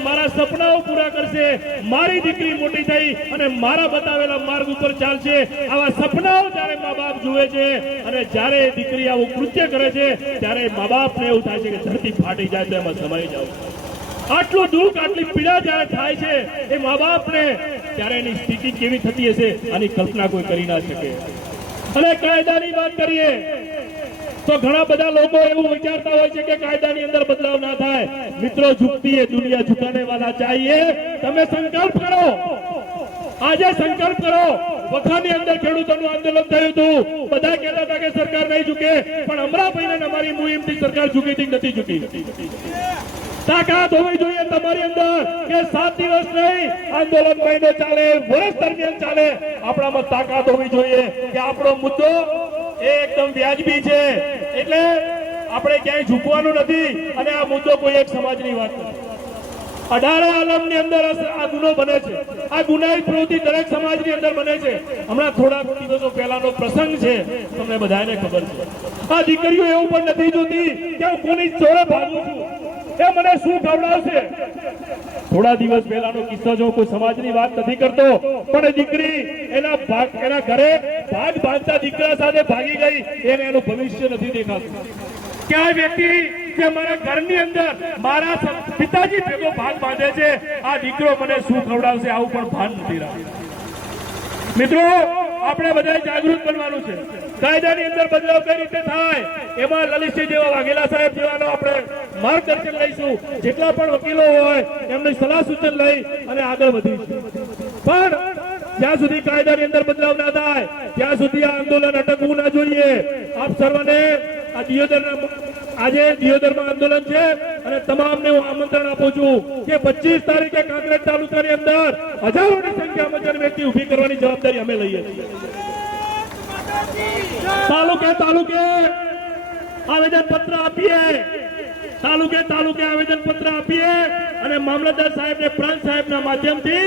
મારા સપનાઓ પૂરા કરશે. મારી દીકરી મોટી થઈ અને મારા બતાવેલા માર્ગ ઉપર ચાલશે. આવા સપનાઓ જ્યારે મા બાપ જુએ છે અને જ્યારે દીકરી આવું કૃત્ય કરે છે, ત્યારે મા બાપને એવું થાય છે કે ધરતી ફાટી જાય તો એમાં સમાઈ જાવ આટલું દુઃખ, આટલી પીડા જ્યારે થાય છે, એ મા બાપને ત્યારે એની સ્થિતિ કેવી થતી હશે, આની કલ્પના કોઈ કરી ના શકે. અને કાયદાની વાત કરીએ તો ઘણા બધા લોકો એવું વિચારતા હોય છે કે કાયદાની અંદર બદલાવ ના થાય. મિત્રો ઝુકતી એ દુનિયા ઝુકાને વાલા ચાહીએ તમે સંકલ્પ કરો. આજે સંકલ્પ કરો. વખાની અંદર ખેડૂતોનું આંદોલન થયું હતું. બધા કહેતા હતા કે સરકાર નહીં ઝૂકે, પણ અમરાભાઈ અમારી મુહિમથી સરકાર ઝૂકી હતી નથી ઝૂકી. તાકાત હોવી જોઈએ તમારી અંદર કે સાત દિવસ નહીં, આંદોલન મહિનો ચાલે, વર્ષ દરમિયાન ચાલે. આપણામાં તાકાત હોવી જોઈએ કે આપણો મુદ્દો એકદમ વ્યાજબી છે. એટલે આપણે ક્યાંય ઝૂકવાનું નથી અને આ મુદ્દો કોઈ એક સમાજની વાત નથી. અઢારે આલમની અંદર આ ગુનો બને છે. આ ગુનાહિત પ્રવૃત્તિ દરેક સમાજની અંદર બને છે. હમણાં થોડા દિવસો પહેલાનો પ્રસંગ છે. તમને બધાને ખબર છે. આ દીકરીઓ એવું પણ નથી જોતી કે હું કોની ચોરે ભાગું છું. એ મને શું ખવડાવશે થોડા દિવસ પહેલાનો કિસ્સો જો કોઈ સમાજની વાત નથી કરતો, પણ દીકરી એના એના ઘરે ભાગ બાંધતા દીકરા સાથે ભાગી ગઈ. એને એનું ભવિષ્ય નથી દેખાતું. કે વ્યક્તિ જે મારા ઘરની અંદર મારા પિતાજી ભેગો ભાગ બાંધે છે, આ દીકરો મને શું ખવડાવશે, આવું પણ ભાન નથી રાખ્યું મિત્રો, આપણે બધા જાગૃત બનવાનું છે. કાયદાની અંદર બદલાવ કઈ રીતે થાય, એમાં લલિતસિંહ જેવા વાઘેલા સાહેબ જેવાનો આપણે માર્ગદર્શન લઈશું. જેટલા પણ વકીલો હોય, એમની સલાહ સૂચન લઈ અને આગળ વધીશું. પણ જ્યાં સુધી કાયદાની અંદર બદલાવ ના થાય ત્યાં સુધી આ આંદોલન અટકવું ના જોઈએ. આપ સર્વને આ દિયોદરના આજે દિયોદરમાં આંદોલન છે અને તમામને હું આમંત્રણ આપું છું કે 25 તારીખે કાંકરેજ તાલુકાની અંદર હજારોની સંખ્યામાં જનવ્યક્તિ ઊભી કરવાની જવાબદારી અમે લઈએ છીએ. તાલુકે તાલુકે આવેદન પત્ર આપીએ. તાલુકે તાલુકે આવેદન પત્ર આપીએ અને મામલતદાર સાહેબ ને પ્રાંત સાહેબના માધ્યમથી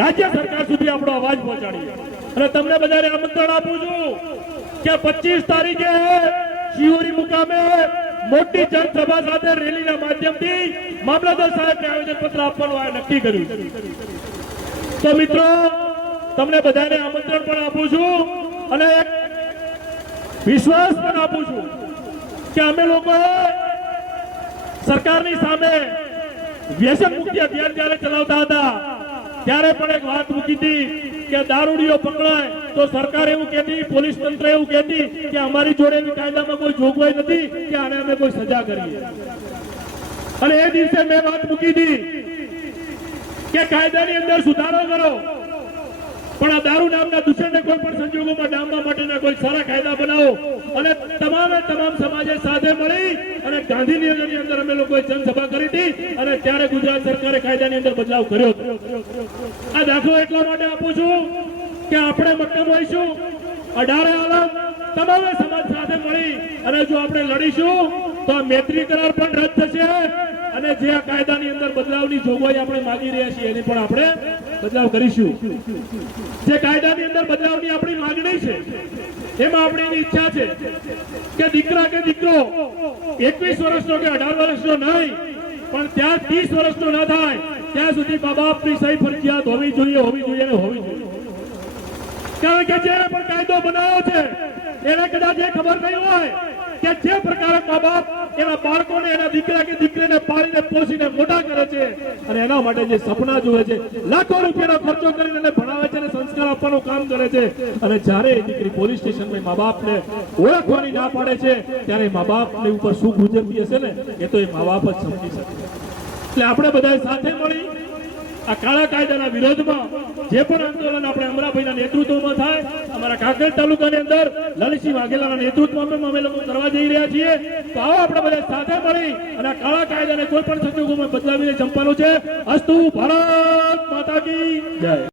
રાજ્ય સરકાર સુધી આપણો અવાજ પહોંચાડીએ. અને તમને બધાને આમંત્રણ આપું છું કે 25 તારીખે શિહોરી મુકામે મોટી જનસભા સાથે રેલીના માધ્યમથી મામલતદાર સાહેબને આવેદન પત્ર આપવાનું આ નક્કી કર્યું તો મિત્રો, તમને બધાને આમંત્રણ પણ આપું છું અને વિશ્વાસ પણ આપું છું કે અમે લોકો સરકારની સામે વ્યસન મુક્તિ અભિયાન જયારે ચલાવતા હતા, ત્યારે પણ એક વાત મૂકી હતી કે દારૂડીઓ પકડાય, તો સરકાર એવું કહેતી, પોલીસ તંત્ર એવું કહેતી કે અમારી જોડે કાયદામાં કોઈ જોગવાઈ નથી, કે આને અમે કોઈ સજા કરીએ. અને એ દિવસે મેં વાત મૂકી હતી કે કાયદાની અંદર સુધારો કરો. પણ આ દારૂ નામના દૂષણને કોઈ પણ સંજોગોમાં ડામવા માટેના કોઈ સારા કાયદા બનાવો. અને તમામે તમામ સમાજે સાથે મળી અને ગાંધીનગરની અંદર અમે લોકોએ જનસભા કરી હતી અને ત્યારે ગુજરાત સરકારે કાયદાની અંદર બદલાવ કર્યો આ દાખલો એટલા માટે આપું છું કે આપણે મક્કમ હોઈશું અઢારે આલમ તમામે સમાજ સાથે મળી અને જો આપણે લડીશું તો આ મૈત્રી કરાર પણ રદ થશે અને જે આ કાયદાની અંદર બદલાવની જોગવાઈ આપણે માંગી રહ્યા છીએ એની પણ આપણે બદલાવ કરીશું. જે કાયદાની અંદર બદલાવની આપણી માંગણી છે એમાં એની ઈચ્છા છે કે દીકરા કે દીકરો એકવીસ વર્ષનો કે અઢાર વર્ષનો નહીં, પણ ત્યાં ત્રીસ વર્ષનો ના થાય, ત્યાં સુધી મા બાપની સહી ફરજિયાત હોવી જોઈએ હોવી જોઈએ ને હોવી જોઈએ. કારણ કે જેને પણ કાયદો બનાવ્યો છે, એને કદાચ એ ખબર નહીં હોય કે જે પ્રકારે મા બાપ એના બાળકોને, એના દીકરા કે દીકરીને પાળીને પોષીને મોટા કરે છે અને એના માટે જે સપના જુએ છે, લાખો રૂપિયાનો ખર્ચો કરીને એને ભણાવે છે અને સંસ્કાર આપવાનું કામ કરે છે. અને જ્યારે એ દીકરી પોલીસ સ્ટેશનમાં મા બાપને ઓળખવાની ના પાડે છે, ત્યારે મા બાપની ઉપર શું ગુજરતી હશે ને, એ તો એ મા બાપ જ સમજી શકે. એટલે આપણે બધા સાથે મળી આ કાળા કાયદાના વિરોધમાં જે પણ આંદોલન આપણે અમરાભાઈના નેતૃત્વમાં થાય, અમારા કાંકરેજ તાલુકાની અંદર લલિતસિંહ વાઘેલાના નેતૃત્વમાં અમે લોકો કરવા જઈ રહ્યા છીએ. તો આવો આપણે બધા સાથે મળી અને આ કાળા કાયદાને કોઈ પણ સંજોગોમાં બદલાવીને ચંપવાનું છે. અસ્તુ ભારત માતા કી જય.